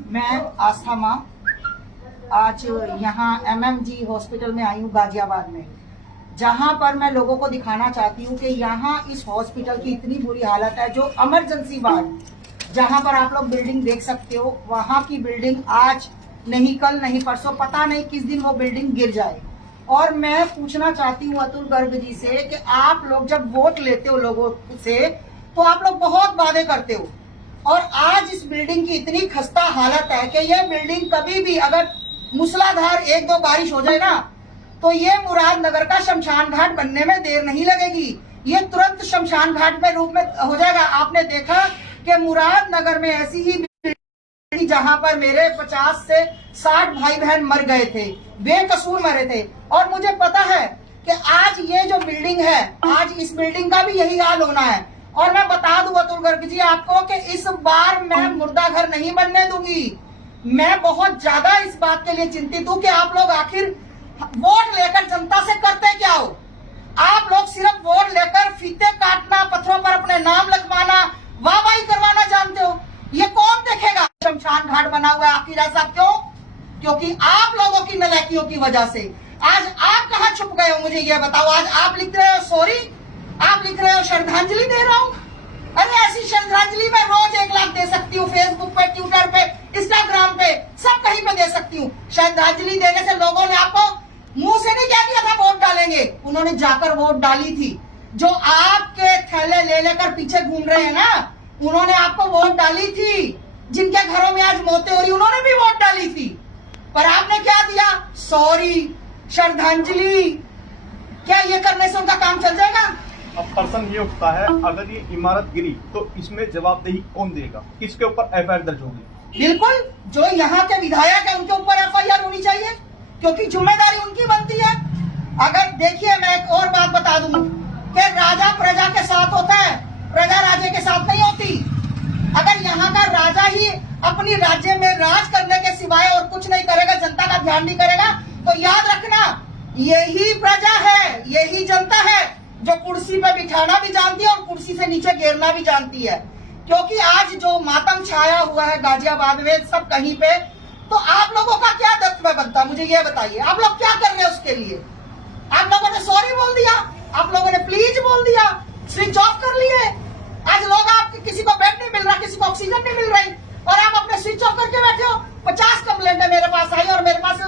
मैं आस्था माँ आज यहाँ MMG हॉस्पिटल में आई हूँ गाजियाबाद में, जहाँ पर मैं लोगों को दिखाना चाहती हूँ कि यहाँ इस हॉस्पिटल की इतनी बुरी हालत है। जो इमरजेंसी वार्ड जहाँ पर आप लोग बिल्डिंग देख सकते हो, वहाँ की बिल्डिंग आज नहीं, कल नहीं, परसों, पता नहीं किस दिन वो बिल्डिंग गिर जाए। और मैं पूछना चाहती हूँ अतुल गर्ग जी से कि आप लोग जब वोट लेते हो लोगों से तो आप लोग बहुत वादे करते हो, और आज इस बिल्डिंग की इतनी खस्ता हालत है कि यह बिल्डिंग कभी भी अगर मूसलाधार 1-2 बारिश हो जाए ना तो ये मुरादनगर का शमशान घाट बनने में देर नहीं लगेगी। ये तुरंत शमशान घाट में रूप में हो जाएगा। आपने देखा कि मुरादनगर में ऐसी ही जहां पर मेरे 50 से 60 भाई बहन मर गए थे, बेकसूर मरे थे। और मुझे पता है कि आज ये जो बिल्डिंग है, आज इस बिल्डिंग का भी यही हाल होना है। और मैं बता दूं अतुल गर्ग जी आपको कि इस बार मैं मुर्दा घर नहीं बनने दूंगी। मैं बहुत ज्यादा इस बात के लिए चिंतित हूं कि आप लोग आखिर वोट लेकर जनता से करते क्या हो। आप लोग सिर्फ वोट लेकर फीते काटना, पत्थरों पर अपने नाम लिखवाना, वाहवाही करवाना जानते हो। ये कौन देखेगा? शमशान घाट बना हुआ है आखिर ऐसा क्यों? क्योंकि आप लोगों की नलायकियों की वजह से। आज आप कहाँ छुप गए हो मुझे ये बताओ। आज आप लिख रहे हो सॉरी, आप लिख रहे हो श्रद्धांजलि दे रहा हूँ। अरे ऐसी श्रद्धांजलि मैं रोज 1 लाख दे सकती हूँ, फेसबुक पे, ट्विटर पे, इंस्टाग्राम पे, सब कहीं पे दे सकती हूँ। श्रद्धांजलि देने से लोगों ने आपको मुंह से नहीं कह दिया था वोट डालेंगे, उन्होंने जाकर वोट डाली थी। जो आपके थैले ले लेकर पीछे घूम रहे हैं ना, उन्होंने आपको वोट डाली थी। जिनके घरों में आज मौतें हो रही उन्होंने भी वोट डाली थी, पर आपने क्या दिया? सॉरी, श्रद्धांजलि। क्या ये करने से उनका काम चल जाएगा? अब प्रश्न ये उठता है, अगर ये इमारत गिरी तो इसमें जवाबदेही कौन देगा? किसके ऊपर एफआईआर दर्ज होगी? बिल्कुल, जो यहाँ के विधायक है उनके ऊपर एफआईआर होनी चाहिए, क्योंकि जिम्मेदारी उनकी बनती है। अगर देखिए, मैं एक और बात बता दूं कि राजा प्रजा के साथ होता है, प्रजा राजे के साथ नहीं होती। अगर यहाँ का राजा ही अपनी राज्य में राज करने के सिवाय और कुछ नहीं करेगा, जनता का ध्यान नहीं करेगा, तो याद रखना यही प्रजा है, यही जनता है जो कुर्सी पे बिठाना भी जानती है और कुर्सी से नीचे गिरना भी जानती है। क्योंकि आज जो मातम छाया हुआ है गाजियाबाद में सब कहीं पे, तो आप लोगों का क्या दायित्व बनता है मुझे ये बताइए। आप लोग क्या कर रहे हैं उसके लिए? आप लोगों ने सॉरी बोल दिया, आप लोगों ने प्लीज बोल दिया, स्विच ऑफ कर लिए। आज लोग आपके किसी को बेड नहीं मिल रहा, किसी को ऑक्सीजन नहीं मिल रही, और आप अपने स्विच ऑफ करके बैठे हो। 50 कंप्लेंट मेरे पास आई, और मेरे पास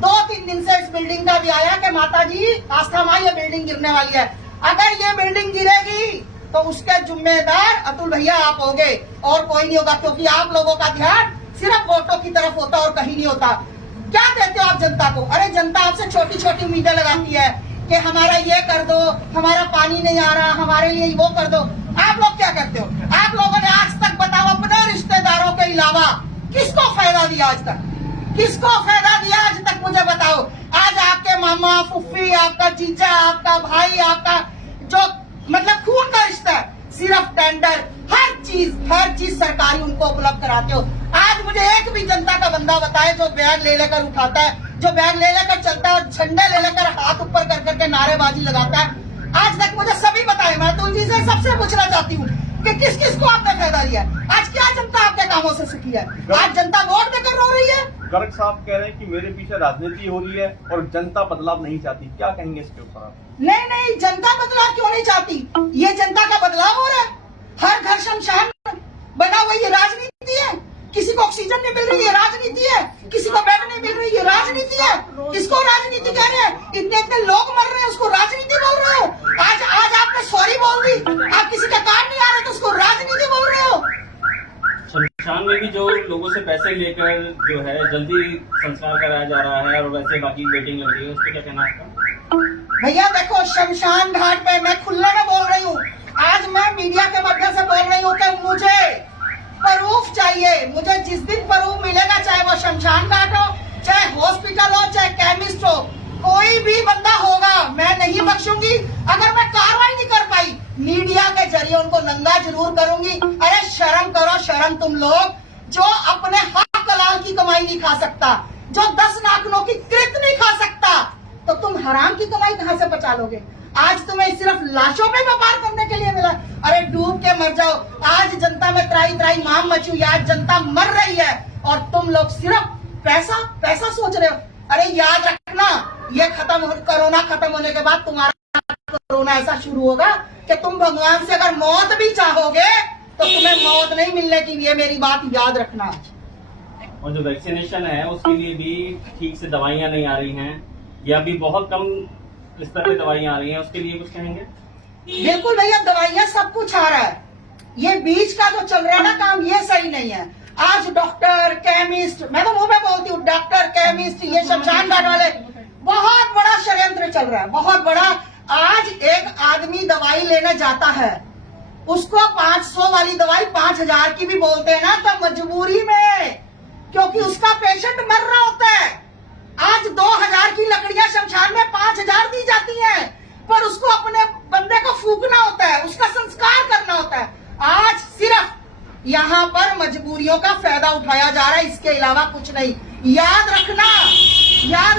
2-3 दिन से इस बिल्डिंग का भी आया कि माता जी आस्था माँ ये बिल्डिंग गिरने वाली है। अगर ये बिल्डिंग गिरेगी तो उसके जिम्मेदार अतुल भैया आप होगे और कोई नहीं होगा, क्योंकि आप लोगों का ध्यान सिर्फ वोटों की तरफ होता और कहीं नहीं होता। क्या देते हो आप जनता को? अरे जनता आपसे छोटी छोटी उम्मीदें लगाती है कि हमारा ये कर दो, हमारा पानी नहीं आ रहा, हमारे लिए वो कर दो। आप लोग क्या करते हो? आप लोगों ने आज तक बताओ अपने रिश्तेदारों के अलावा किसको फायदा दिया? आज तक किसको फायदा दिया आज तक मुझे बताओ। आज आपके मामा, फुफ्फी, आपका जीजा, आपका भाई, आपका जो मतलब खून का रिश्ता है, सिर्फ टेंडर, हर चीज सरकारी उनको उपलब्ध कराते हो। आज मुझे एक भी जनता का बंदा बताए जो बैग ले लेकर उठाता है, जो बैग ले लेकर चलता है और झंडे ले लेकर हाथ ऊपर कर करके नारेबाजी लगाता है। आज तक मुझे सभी बताए। मैं तो उन से सबसे पूछना चाहती हूँ कि किस किस को आपने फायदा दिया? आज क्या जनता आपके कामों से सुखी है? आज जनता वोट देकर रो रही है। गर्ग साहब कह रहे हैं कि मेरे पीछे राजनीति हो रही है और जनता बदलाव नहीं चाहती। क्या कहेंगे इसके ऊपर आप? नहीं, जनता बदलाव क्यों नहीं चाहती? ये जनता का बदलाव हो रहा है। हर घर शमशान बना हुआ, ये राजनीति है। किसी को ऑक्सीजन नहीं मिल रही, ये राजनीति है। किसी को बेड नहीं मिल रही, ये राजनीति है। किसको राजनीति कह रहे हैं? इतने लोग मर रहे हैं, उसको राजनीति बोल रहे हो? आज आपने सॉरी बोल दी, आप किसी का कार्ड नहीं आ रहा तो उसको राजनीति बोल रहे हो? शमशान में भी जो लोगों से पैसे लेकर जो है जल्दी संस्कार कराया जा रहा है और वैसे बाकी वेटिंग लग रही है, उस पर क्या कहना है आपका? भैया देखो, शमशान घाट पे मैं खुले में बोल रही हूँ। आज मैं मीडिया के माध्यम से बोल रही हूँ कि मुझे प्रूफ चाहिए। मुझे जिस दिन प्रूफ मिलेगा, चाहे वो शमशान घाट हो, चाहे हॉस्पिटल हो, चाहे केमिस्ट हो, कोई भी बंदा होगा, मैं नहीं बख्शूंगी। अगर मैं कार्रवाई नहीं कर पाई, मीडिया के जरिए उनको नंगा जरूर करूंगी। अरे शर्म करो, शर्म तुम लोग जो अपने हक हलाल की कमाई नहीं खा सकता, जो 10 नाखूनों की कृत नहीं खा सकता, तो तुम हराम की कमाई कहां से बचा लोगे? आज तुम्हें सिर्फ लाशों पे व्यापार करने के लिए मिला। अरे डूब के मर जाओ। आज जनता में त्राही त्राही माम मची हुई, आज जनता मर रही है। और तुम लोग सिर्फ पैसा पैसा सोच रहे हो। अरे याद रखना, ये कोरोना खत्म होने के बाद तुम्हारा कोरोना ऐसा शुरू होगा कि तुम भगवान से अगर मौत भी चाहोगे तो तुम्हें मौत नहीं मिलने की। ये मेरी बात याद रखना। और जो वैक्सीनेशन है उसके लिए भी ठीक से दवाइयाँ नहीं आ रही हैं, या भी बहुत कम स्तर पे दवाइयाँ आ रही हैं, उसके लिए कुछ कहेंगे? बिल्कुल भैया, दवाइयाँ सब कुछ आ रहा है। ये बीच का जो चल रहा है ना काम, ये सही नहीं है। आज डॉक्टर केमिस्ट, मैं तो मुंह पे बोलती हूँ, डॉक्टर केमिस्ट, ये शमशान घाट वाले, बहुत बड़ा षड्यंत्र चल रहा है, बहुत बड़ा। आज एक आदमी दवाई लेने जाता है, उसको 500 वाली दवाई 5000 की भी बोलते हैं ना, तो मजबूरी में, क्योंकि उसका पेशेंट मर रहा होता है। आज 2000 की लकड़ियां शमशान में 5000 दी जाती हैं, पर उसको अपने बंदे को फूकना होता है, उसका संस्कार करना होता है। आज सिर्फ यहाँ पर मजबूरियों का फायदा उठाया जा रहा है, इसके अलावा कुछ नहीं। याद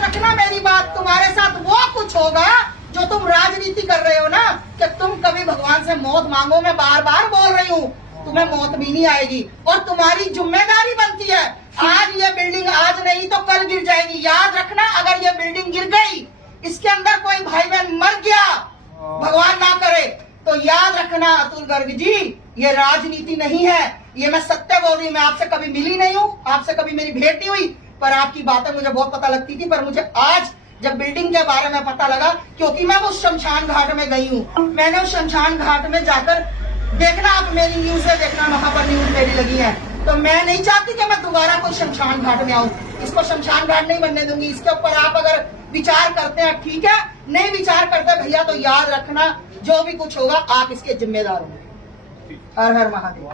रखना मेरी बात, तुम्हारे साथ वो कुछ होगा जो तुम राजनीति कर रहे हो ना, कि तुम कभी भगवान से मौत मांगो। मैं बार बार बोल रही हूँ, तुम्हें मौत भी नहीं आएगी, और तुम्हारी जिम्मेदारी बनती है। आज ये बिल्डिंग आज नहीं तो कल गिर जाएगी। याद रखना, अगर ये बिल्डिंग गिर गई, इसके अंदर कोई भाई बहन मर गया, भगवान ना करे, तो याद रखना अतुल गर्ग जी, ये राजनीति नहीं है, ये मैं सत्य बोल रही हूँ। मैं आपसे कभी मिली नहीं हूँ, आपसे कभी मेरी भेंट नहीं हुई, पर आपकी बातें मुझे बहुत पता लगती थी। पर मुझे आज जब बिल्डिंग के बारे में पता लगा, क्योंकि मैं उस शमशान घाट में गई हूँ, मैंने उस शमशान घाट में जाकर देखना, आप मेरी न्यूज में देखना, वहां पर न्यूज मेरी लगी है, तो मैं नहीं चाहती कि मैं दोबारा कोई शमशान घाट में आऊं। इसको शमशान घाट नहीं बनने दूंगी। इसके ऊपर आप अगर विचार करते हैं ठीक है, नहीं विचार करते भैया तो याद रखना, जो भी कुछ होगा आप इसके जिम्मेदार होंगे। हर हर महादेव।